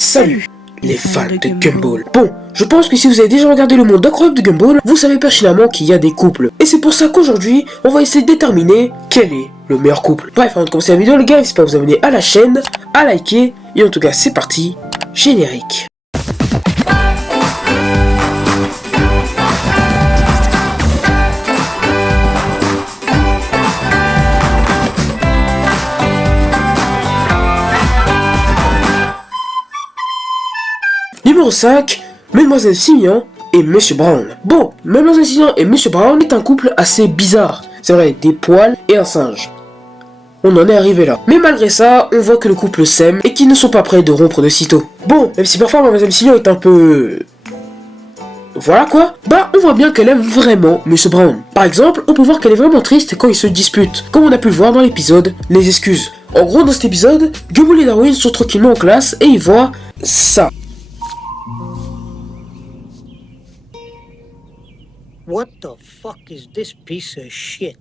Salut les fans de Gumball. Bon, je pense que si vous avez déjà regardé le monde incroyable de Gumball, vous savez pertinemment qu'il y a des couples. Et c'est pour ça qu'aujourd'hui, on va essayer de déterminer quel est le meilleur couple. Bref, avant de commencer la vidéo les gars, n'hésitez pas à vous abonner à la chaîne, à liker, et en tout cas c'est parti, générique. Numéro 5, Mademoiselle Simian et Monsieur Brown. Bon, Mademoiselle Simian et Monsieur Brown est un couple assez bizarre. C'est vrai, des poils et un singe. On en est arrivé là. Mais malgré ça, on voit que le couple s'aime et qu'ils ne sont pas prêts de rompre de sitôt. Bon, même si parfois Mademoiselle Simian est un peu... Voilà quoi. Bah, on voit bien qu'elle aime vraiment Monsieur Brown. Par exemple, on peut voir qu'elle est vraiment triste quand ils se disputent, comme on a pu le voir dans l'épisode Les Excuses. En gros, dans cet épisode, Gumball et Darwin sont tranquillement en classe et ils voient ça. What the fuck is this piece of shit?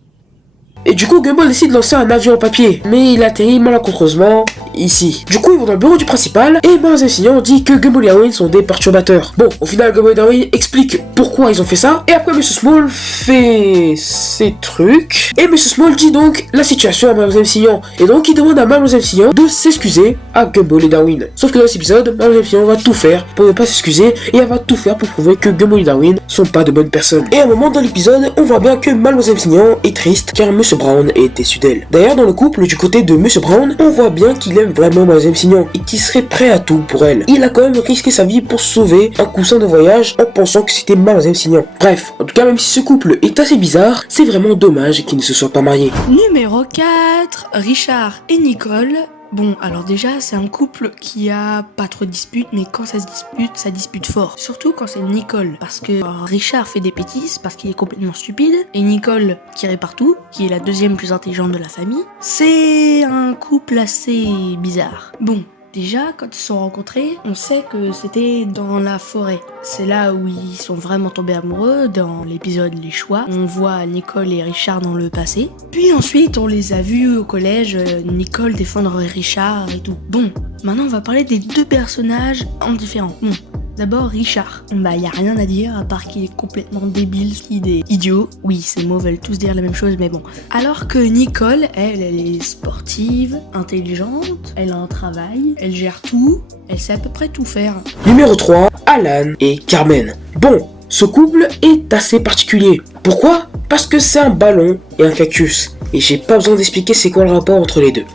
Et du coup, Gumball décide de lancer un avion en papier, mais il atterrit malencontreusement ici. Du coup, ils vont dans le bureau du principal, et Mademoiselle Simian dit que Gumball et Darwin sont des perturbateurs. Bon, au final, Gumball et Darwin expliquent pourquoi ils ont fait ça, et après, Monsieur Small fait ses trucs, et Monsieur Small dit donc la situation à Mademoiselle Simian, et donc il demande à Mademoiselle Simian de s'excuser à Gumball et Darwin. Sauf que dans cet épisode, Mademoiselle Simian va tout faire pour ne pas s'excuser, et elle va tout faire pour prouver que Gumball et Darwin sont pas de bonnes personnes. Et à un moment dans l'épisode, on voit bien que Mademoiselle Simian est triste, car Monsieur Brown est déçu d'elle. D'ailleurs, dans le couple, du côté de Monsieur Brown, on voit bien qu'il aime vraiment Mademoiselle Simian et qu'il serait prêt à tout pour elle. Il a quand même risqué sa vie pour sauver un coussin de voyage en pensant que c'était Mademoiselle Simian. Bref, en tout cas, même si ce couple est assez bizarre, c'est vraiment dommage qu'ils ne se soient pas mariés. Numéro 4, Richard et Nicole. Bon, alors déjà, c'est un couple qui a pas trop de disputes, mais quand ça dispute fort. Surtout quand c'est Nicole, parce que Richard fait des bêtises, parce qu'il est complètement stupide, et Nicole, qui irait partout, qui est la deuxième plus intelligente de la famille, c'est un couple assez bizarre. Bon, déjà, quand ils se sont rencontrés, on sait que c'était dans la forêt. C'est là où ils sont vraiment tombés amoureux, dans l'épisode Les Choix. On voit Nicole et Richard dans le passé. Puis ensuite, on les a vus au collège, Nicole défendre Richard et tout. Bon, maintenant on va parler des deux personnages indifférents. Bon, d'abord Richard. Bah, y a rien à dire, à part qu'il est complètement débile, qu'il est idiot. Oui, ces mots veulent tous dire la même chose, mais bon. Alors que Nicole, elle est sportive, intelligente, elle a un travail, elle gère tout, elle sait à peu près tout faire. Numéro 3, Alan et Carmen. Bon, ce couple est assez particulier. Pourquoi ? Parce que c'est un ballon et un cactus. Et j'ai pas besoin d'expliquer c'est quoi le rapport entre les deux.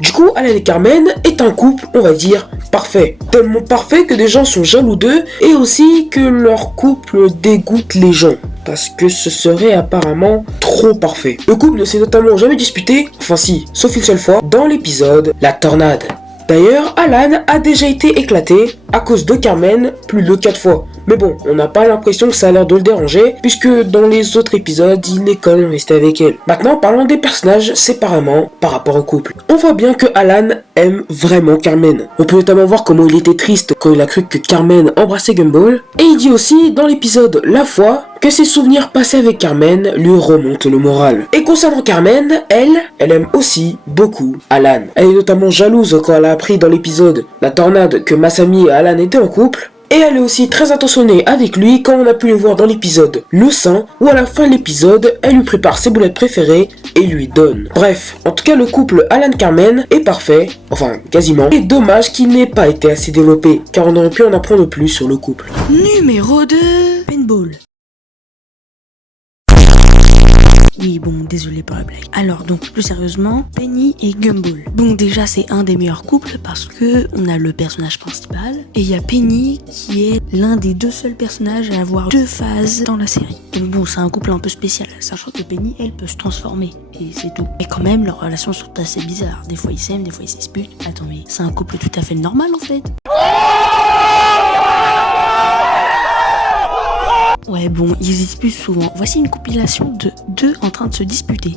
Du coup, Alan et Carmen est un couple, on va dire, parfait. Tellement parfait que des gens sont jaloux d'eux et aussi que leur couple dégoûte les gens. Parce que ce serait apparemment trop parfait. Le couple ne s'est notamment jamais disputé, enfin si, sauf une seule fois, dans l'épisode La Tornade. D'ailleurs, Alan a déjà été éclaté à cause de Carmen plus de 4 fois. Mais bon, on n'a pas l'impression que ça a l'air de le déranger, puisque dans les autres épisodes, il est quand même resté avec elle. Maintenant, parlons des personnages séparément par rapport au couple. On voit bien que Alan aime vraiment Carmen. On peut notamment voir comment il était triste quand il a cru que Carmen embrassait Gumball. Et il dit aussi dans l'épisode La Foi que ses souvenirs passés avec Carmen lui remontent le moral. Et concernant Carmen, elle aime aussi beaucoup Alan. Elle est notamment jalouse quand elle a appris dans l'épisode La Tornade que Masami et Alan étaient en couple. Et elle est aussi très attentionnée avec lui comme on a pu le voir dans l'épisode Le Saint, où à la fin de l'épisode, elle lui prépare ses boulettes préférées et lui donne. Bref, en tout cas le couple Alan-Carmen est parfait, enfin quasiment, et dommage qu'il n'ait pas été assez développé, car on aurait pu en apprendre plus sur le couple. Numéro 2, Paintball. Oui, bon, désolé pour la blague. Alors, donc, plus sérieusement, Penny et Gumball. Bon, déjà, c'est un des meilleurs couples parce que on a le personnage principal et il y a Penny qui est l'un des deux seuls personnages à avoir 2 phases dans la série. Donc bon, c'est un couple un peu spécial, sachant que Penny, elle peut se transformer et c'est tout. Mais quand même, leurs relations sont assez bizarres. Des fois, ils s'aiment, des fois, ils se disputent. Attends, mais c'est un couple tout à fait normal, en fait. Ouais bon, ils se disputent souvent. Voici une compilation de 2 en train de se disputer.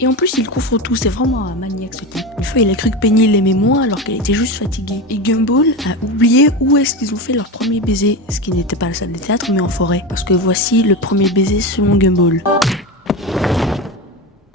Et en plus, il couvre tout. C'est vraiment un maniaque ce type. Il fois, il a cru que Penny l'aimait moins alors qu'elle était juste fatiguée. Et Gumball a oublié où est-ce qu'ils ont fait leur premier baiser, ce qui n'était pas la salle de théâtre mais en forêt. Parce que voici le premier baiser selon Gumball.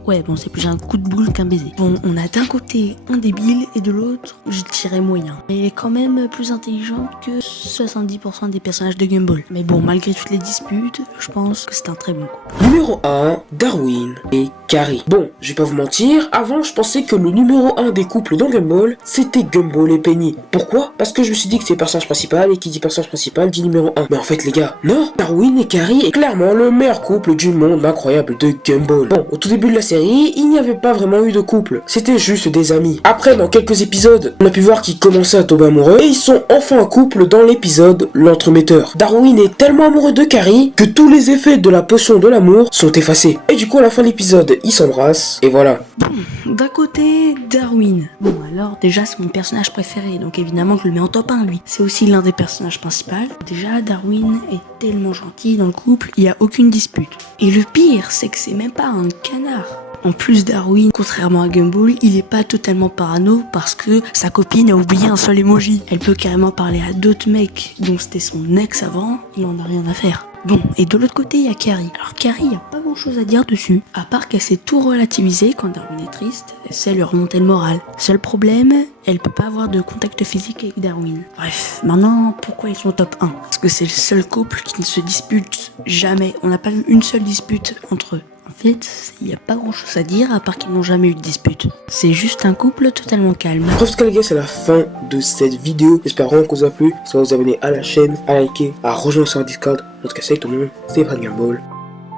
Ouais, bon, c'est plus un coup de boule qu'un baiser. Bon, on a d'un côté un débile et de l'autre, je dirais moyen. Mais il est quand même plus intelligent que 70% des personnages de Gumball. Mais bon, malgré toutes les disputes, je pense que c'est un très bon coup. Numéro 1, Darwin et Carrie. Bon, je vais pas vous mentir, avant je pensais que le numéro 1 des couples dans Gumball, c'était Gumball et Penny. Pourquoi? Parce que je me suis dit que c'est le personnage principal et qui dit personnage principal dit numéro 1. Mais en fait les gars, non, Darwin et Carrie est clairement le meilleur couple du monde incroyable de Gumball. Bon, au tout début de la série, il n'y avait pas vraiment eu de couple, c'était juste des amis. Après, dans quelques épisodes, on a pu voir qu'ils commençaient à tomber amoureux et ils sont enfin un couple dans l'épisode L'Entremetteur. Darwin est tellement amoureux de Carrie que tous les effets de la potion de l'amour sont effacés. Et du coup, à la fin de l'épisode, ils s'embrassent et voilà. Bon, d'un côté, Darwin. Bon, alors, déjà, c'est mon personnage préféré, donc évidemment que je le mets en top 1, lui. C'est aussi l'un des personnages principaux. Déjà, Darwin est tellement gentil dans le couple, il n'y a aucune dispute. Et le pire, c'est que c'est même pas un canard. En plus, Darwin, contrairement à Gumball, il est pas totalement parano parce que sa copine a oublié un seul emoji. Elle peut carrément parler à d'autres mecs dont c'était son ex avant, il en a rien à faire. Bon, et de l'autre côté, il y a Carrie. Alors Carrie, y a pas grand chose à dire dessus, à part qu'elle sait tout relativiser quand Darwin est triste, elle sait lui remonter le moral. Seul problème, elle peut pas avoir de contact physique avec Darwin. Bref, maintenant, pourquoi ils sont top 1? Parce que c'est le seul couple qui ne se dispute jamais. On n'a pas vu une seule dispute entre eux. En fait, il n'y a pas grand chose à dire à part qu'ils n'ont jamais eu de dispute. C'est juste un couple totalement calme. Bref, en tout cas les gars, c'est la fin de cette vidéo. J'espère vraiment que vous a plu. N'hésitez pas à vous abonner à la chaîne, à liker, à rejoindre sur le Discord. En tout cas, salut tout le monde, c'était Fred Gumball.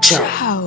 Ciao. Ciao.